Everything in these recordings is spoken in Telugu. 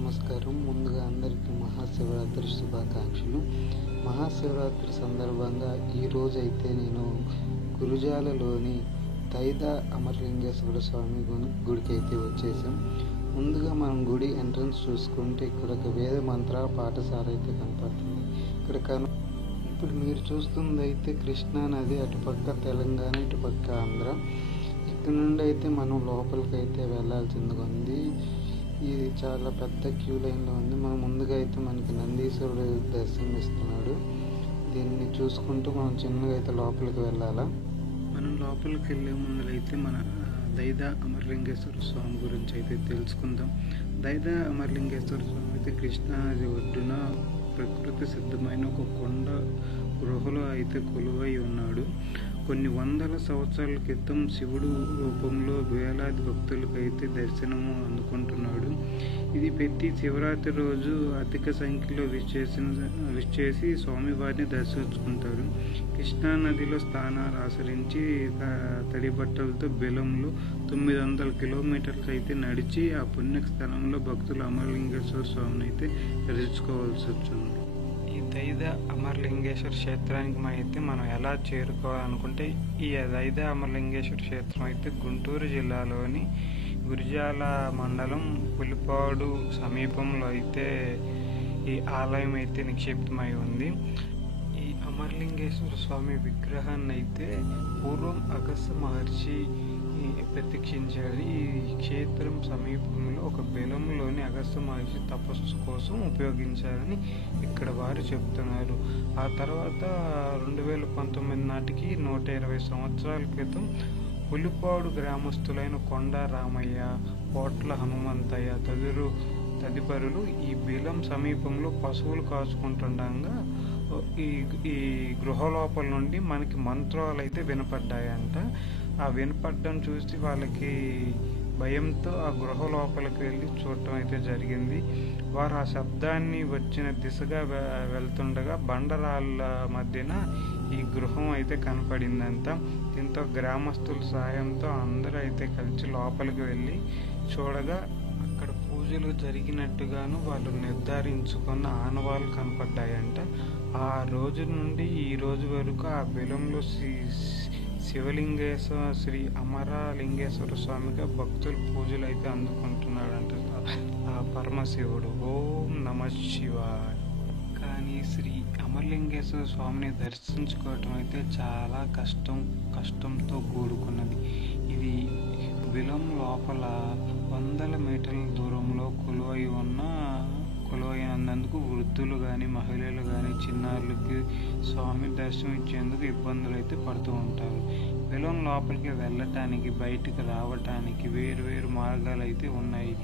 నమస్కారం. ముందుగా అందరికీ మహాశివరాత్రి శుభాకాంక్షలు. మహాశివరాత్రి సందర్భంగా ఈరోజైతే నేను గురుజాలలోని దైదా అమరలింగేశ్వర స్వామి గుడికి అయితే వచ్చేసాం. ముందుగా మనం గుడి ఎంట్రన్స్ చూసుకుంటే ఇక్కడ ఒక వేద మంత్రాల పాఠశాల అయితే కనపడుతుంది. ఇప్పుడు మీరు చూస్తుంది అయితే కృష్ణా నది, అటుపక్క తెలంగాణ, ఇటుపక్క ఆంధ్ర. ఇక్కడ నుండి అయితే మనం లోపలికి అయితే వెళ్ళాల్సిందిగా ఉంది. ఇది చాలా పెద్ద క్యూ లైన్లో ఉంది. మనం ముందుగా అయితే మనకి నందీశ్వరుడు దర్శనం ఇస్తున్నాడు. దీన్ని చూసుకుంటూ మనం చిన్నగా అయితే లోపలికి వెళ్ళాలా. మనం లోపలికి వెళ్ళే ముందులైతే మన దైదా అమరలింగేశ్వర స్వామి గురించి అయితే తెలుసుకుందాం. దైదా అమరలింగేశ్వర స్వామి అయితే కృష్ణా నది ఒడ్డున ప్రకృతి సిద్ధమైన ఒక కొండ గృహలో అయితే కొలువై ఉన్నాడు. కొన్ని వందల సంవత్సరాల క్రితం శివుడు రూపంలో వేలాది భక్తులకు అయితే దర్శనము అందుకుంటున్నాడు. ఇది ప్రతి శివరాత్రి రోజు అధిక సంఖ్యలో విచ్చేసి స్వామివారిని దర్శించుకుంటారు. కృష్ణా నదిలో స్థానాలు ఆచరించి తడి బట్టలతో బెలంలో 900 కిలోమీటర్లు అయితే నడిచి ఆ పుణ్య స్థలంలో భక్తులు అమరలింగేశ్వర స్వామిని అయితే దర్శించుకోవాల్సి వచ్చింది. ఈ దైదా అమరలింగేశ్వర క్షేత్రానికి అయితే మనం ఎలా చేరుకోవాలనుకుంటే, ఈ దైదా అమరలింగేశ్వర క్షేత్రం అయితే గుంటూరు జిల్లాలోని గురిజాల మండలం పులిపాడు సమీపంలో అయితే ఈ ఆలయం అయితే నిక్షిప్తమై ఉంది. ఈ అమరలింగేశ్వర స్వామి విగ్రహాన్ని అయితే పూర్వం అగస్త్య మహర్షి ప్రత్యక్షించారు. ఈ క్షేత్రం సమీపంలో ఒక బెలంలోని అగస్త్య మహర్షి తపస్సు కోసం ఉపయోగించారని ఇక్కడ వారు చెప్తున్నారు. ఆ తర్వాత 2019 నాటికి 120 సంవత్సరాల క్రితం పులిపాడు గ్రామస్తులైన కొండ రామయ్య, పోట్ల హనుమంతయ్య తదితరులు ఈ బెలం సమీపంలో పశువులు కాచుకుంటుండగా ఈ గృహ లోపల నుండి మనకి మంత్రాలు అయితే వినపడ్డాయంట. ఆ వినపడడం చూసి వాళ్ళకి భయంతో ఆ గృహ లోపలికి వెళ్ళి చూడటం అయితే జరిగింది. వారు ఆ శబ్దాన్ని వచ్చిన దిశగా వెళ్తుండగా బండరాళ్ళ మధ్యన ఈ గృహం అయితే కనపడిందంట. దీంతో గ్రామస్తుల సాయంతో అందరూ అయితే కలిసి లోపలికి వెళ్ళి చూడగా అక్కడ పూజలు జరిగినట్టుగాను వాళ్ళు నిర్ధారించుకున్న ఆనవాళ్ళు కనపడ్డాయంట. ఆ రోజు నుండి ఈ రోజు వరకు ఆ బెలంలో శివలింగేశ్వర శ్రీ అమరలింగేశ్వర స్వామిగా భక్తులు పూజలు అయితే అందుకుంటున్నాడంట ఆ పరమశివుడు. ఓం నమః శివాయ. కానీ శ్రీ అమరలింగేశ్వర స్వామిని దర్శించుకోవటం అయితే చాలా కష్టంతో కూడుకున్నది. ఇది బెలం లోపల 100 మీటర్ల దూరంలో కొలువైనందుకు వృద్ధులు కానీ మహిళలు కానీ చిన్నారులకి స్వామి దర్శనం ఇచ్చేందుకు ఇబ్బందులు అయితే పడుతూ ఉంటారు. బెలం లోపలికి వెళ్ళటానికి బయటికి రావటానికి వేరు మార్గాలు అయితే ఉన్నాయి.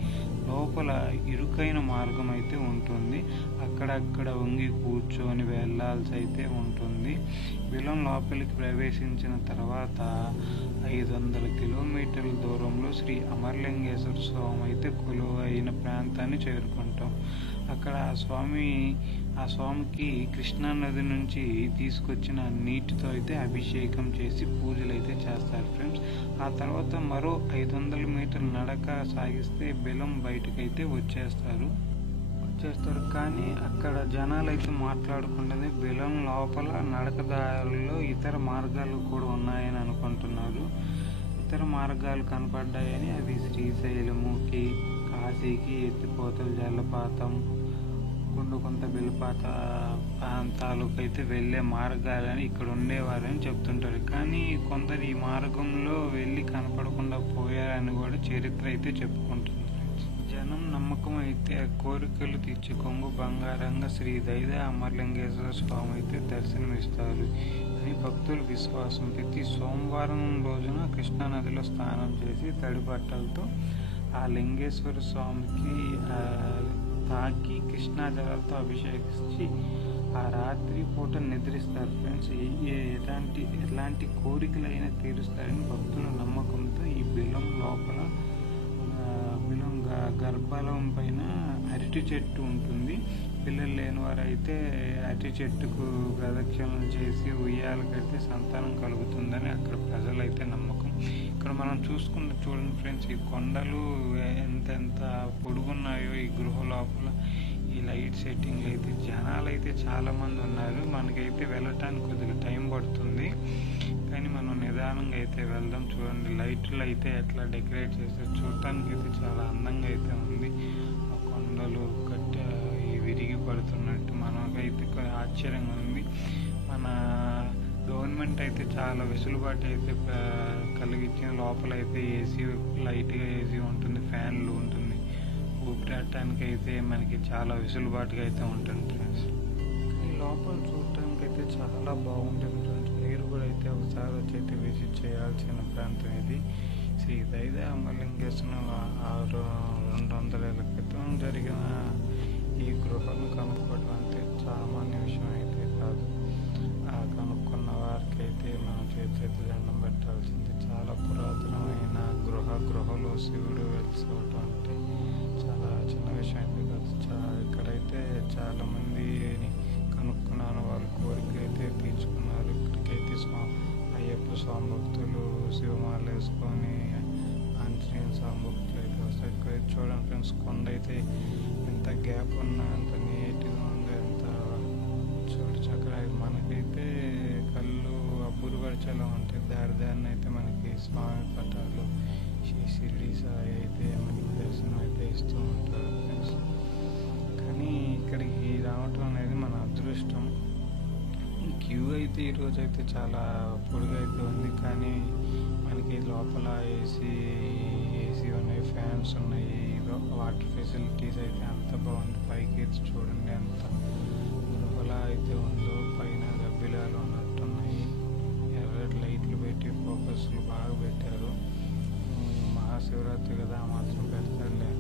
లోపల ఇరుకైన మార్గం అయితే ఉంటుంది. అక్కడక్కడ వంగి కూర్చొని వెళ్ళాల్సి అయితే ఉంటుంది. బెలం లోపలికి ప్రవేశించిన తర్వాత 500 కిలోమీటర్ల దూరంలో శ్రీ అమరలింగేశ్వర స్వామి అయితే కొలువైన ప్రాంతాన్ని చేరుకుంటాం. అక్కడ ఆ స్వామికి కృష్ణా నది నుంచి తీసుకొచ్చిన నీటితో అయితే అభిషేకం చేసి పూజలు అయితే చేస్తారు ఫ్రెండ్స్. ఆ తర్వాత మరో 500 మీటర్ల నడక సాగిస్తే బెలం బయటకైతే వచ్చేస్తారు. కానీ అక్కడ జనాలు అయితే మాట్లాడుకుంటుంది బెలం లోపల నడకదారుల్లో ఇతర మార్గాలు కూడా ఉన్నాయని అనుకుంటున్నారు. ఇతర మార్గాలు కనపడ్డాయని అవి శ్రీశైలముకి, కాశీకి, ఎత్తిపోతల జలపాతం, కొంత బెల్పాత ప్రాంతాలకు అయితే వెళ్ళే మార్గాలని ఇక్కడ ఉండేవారని చెప్తుంటారు. కానీ కొందరు ఈ మార్గంలో వెళ్ళి కనపడకుండా పోయారని కూడా చరిత్ర అయితే చెప్పుకుంటుంది. జనం నమ్మకం అయితే కోరికలు తీర్చి కొంగు బంగారంగా శ్రీ దైదా అమరలింగేశ్వర స్వామి అయితే దర్శనమిస్తారు అని భక్తుల విశ్వాసం. ప్రతి సోమవారం రోజున కృష్ణా నదిలో స్నానం చేసి తడి బట్టలతో ఆ లింగేశ్వర స్వామికి తాకి కృష్ణా జలాలతో అభిషేకించి ఆ రాత్రి పూట నిద్రిస్తారు ఫ్రెండ్స్. ఎలాంటి కోరికలైనా తీరుస్తారని భక్తుల నమ్మకంతో ఈ బెలం లోపల గర్భాలయం పైన అరటి చెట్టు ఉంటుంది. పిల్లలు లేని వారు అయితే అరటి చెట్టుకు ప్రదక్షిణలు చేసి ఉయ్యాలు కడితే సంతానం కలుగుతుందని అక్కడ ప్రజలైతే నమ్మకం. ఇక్కడ మనం చూడండి ఫ్రెండ్స్, ఈ కొండలు ఎంత పొడుగున్నాయో ఈ గృహ లోపల ఈ లైట్ సెట్టింగ్ అయితే జనాలు అయితే చాలామంది ఉన్నారు. మనకైతే వెళ్ళటానికి కొద్దిగా టైం పడుతుంది, కానీ మనం నిదానంగా అయితే వెళ్దాం. చూడండి లైట్లు అయితే ఎట్లా డెకరేట్ చేస్తారు, చూడటానికి అయితే చాలా అందంగా అయితే ఉంది. ఆ కొండలు విరిగి పడుతున్నట్టు మనకైతే ఆశ్చర్యంగా ఉంది. మన గవర్నమెంట్ అయితే చాలా వెసులుబాటు అయితే కలిగించిన. లోపల అయితే ఏసీ, లైట్గా ఏసీ ఉంటుంది, ఫ్యాన్లు ఉంటుంది, ఊపిరాడటానికి అయితే మనకి చాలా వెసులుబాటుగా అయితే ఉంటుంది ఫ్రెండ్స్. కానీ లోపల చూడటానికి అయితే చాలా బాగుంటుంది ఫ్రెండ్స్. మీరు కూడా అయితే ఒకసారి వచ్చి అయితే విజిట్ చేయాల్సిన ప్రాంతం ఇది. శ్రీ దైద అమరలింగేశ్వర 200 ఏళ్ల క్రితం జరిగిన ఈ గృహను కనుక్కోవడం అంటే సామాన్య విషయం అయితే కాదు. ఆ కనుక్కున్న వారికి అయితే మనం చేతి దండం పెట్టాల్సింది. చాలా పురాతనమైన గృహలో శివుడు వెలిసవటం అంటే చాలా చిన్న విషయం అయితే కాదు. ఇక్కడైతే చాలామందిని కనుక్కున్నాను, వాళ్ళ కోరిక అయితే తీర్చుకున్నారు. ఇక్కడికైతే అయ్యప్ప స్వామి భక్తులు శివమాల వేసుకొని, ఆంజనేయ స్వామి భక్తులు అయితే వస్తారు. ఇక్కడైతే చూడండి ఫ్రెండ్స్, కొండ అయితే ఎంత గ్యాప్ ఉన్నా ఎంత నీట్గా ఉంది, ఎంత చక్కగా. మనకైతే కళ్ళు అబ్బురు పరిచేలా ఉంటాయి. దారిని అయితే మనకి స్వామి పటాలు, షిరిడి సాయి అయితే మనకి దర్శనం అయితే ఇస్తూ ఉంటారు ఫ్రెండ్స్. కానీ ఇక్కడికి రావటం అనేది మన అదృష్టం. క్యూ అయితే ఈరోజు అయితే చాలా పొడుగా అయితే ఉంది, కానీ మనకి లోపల ఏసీ ఉన్నాయి, ఫ్యాన్స్ ఉన్నాయి, వాటర్ ఫెసిలిటీస్ అయితే అంత బాగుంది. పైకి అయితే చూడండి ఎంత గృహలా అయితే ఉందో, పైన గబ్బిలాలు ఉన్నట్టున్నాయి, ఎర్రటి లైట్లు పెట్టి ఫోకస్లు బాగా పెట్టారు. మహాశివరాత్రి కదా, ఆ మాత్రం పెడతారులే.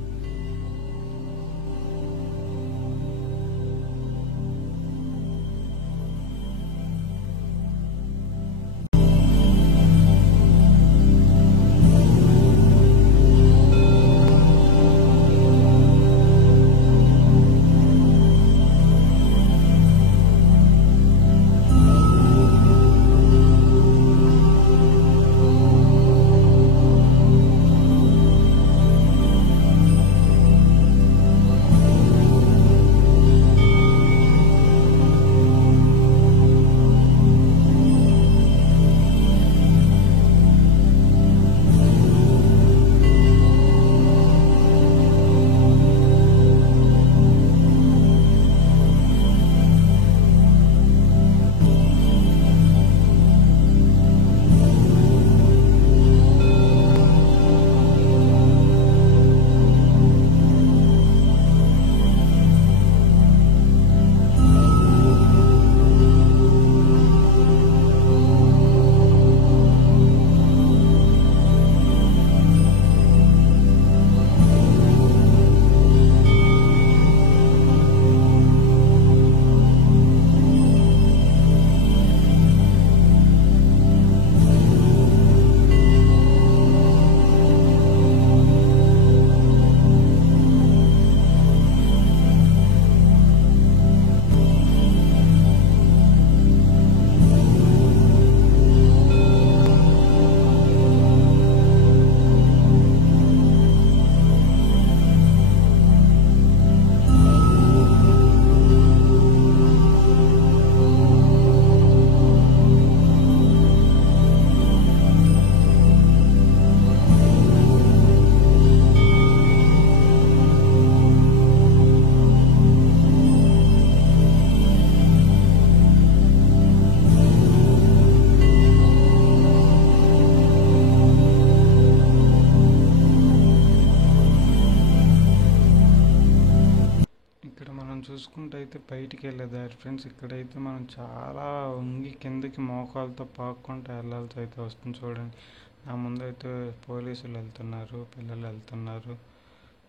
చూసుకుంటే అయితే బయటికి వెళ్ళేదారు ఫ్రెండ్స్. ఇక్కడైతే మనం చాలా వంగి కిందకి మోకాలతో పాక్కుంటూ వెళ్ళాల్సి అయితే వస్తుంది. చూడండి, నా ముందైతే పోలీసులు వెళ్తున్నారు, పిల్లలు వెళ్తున్నారు.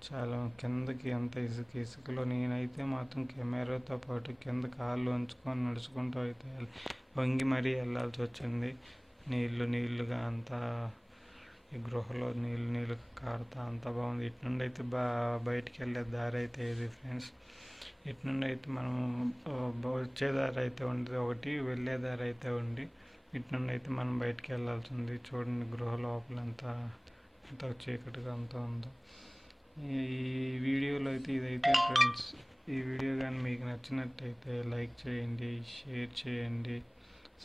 చాలా కిందకి ఎంత ఇసుకలో నేనైతే మాత్రం కెమెరాతో పాటు కింద కాళ్ళు ఉంచుకొని నడుచుకుంటూ అయితే వంగి మరీ వెళ్ళాల్సి వచ్చింది. నీళ్ళుగా అంతా ఈ గృహలో నీళ్ళు కారుతా అంత బాగుంది. ఇటు నుండి అయితే బయటికి వెళ్ళే దారి అయితే ఇది ఫ్రెండ్స్. ఇటు నుండి అయితే మనం వచ్చే దారి అయితే ఉంది ఒకటి, వెళ్ళే దారి అయితే ఉంది. ఇటు నుండి అయితే మనం బయటికి వెళ్ళాల్సి ఉంది. చూడండి గృహ లోపల ఎంత చీకటిగా అంతా ఉందో. ఈ వీడియోలో అయితే ఇదైతే ఫ్రెండ్స్, ఈ వీడియో కానీ మీకు నచ్చినట్టయితే లైక్ చేయండి, షేర్ చేయండి,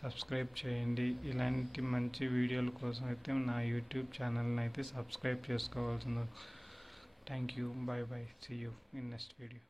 సబ్స్క్రైబ్ చేయండి. ఇలాంటి మంచి వీడియోల కోసం అయితే నా యూట్యూబ్ ఛానల్ని అయితే సబ్స్క్రైబ్ చేసుకోవాల్సింది. Thank you, bye bye, see you in next video.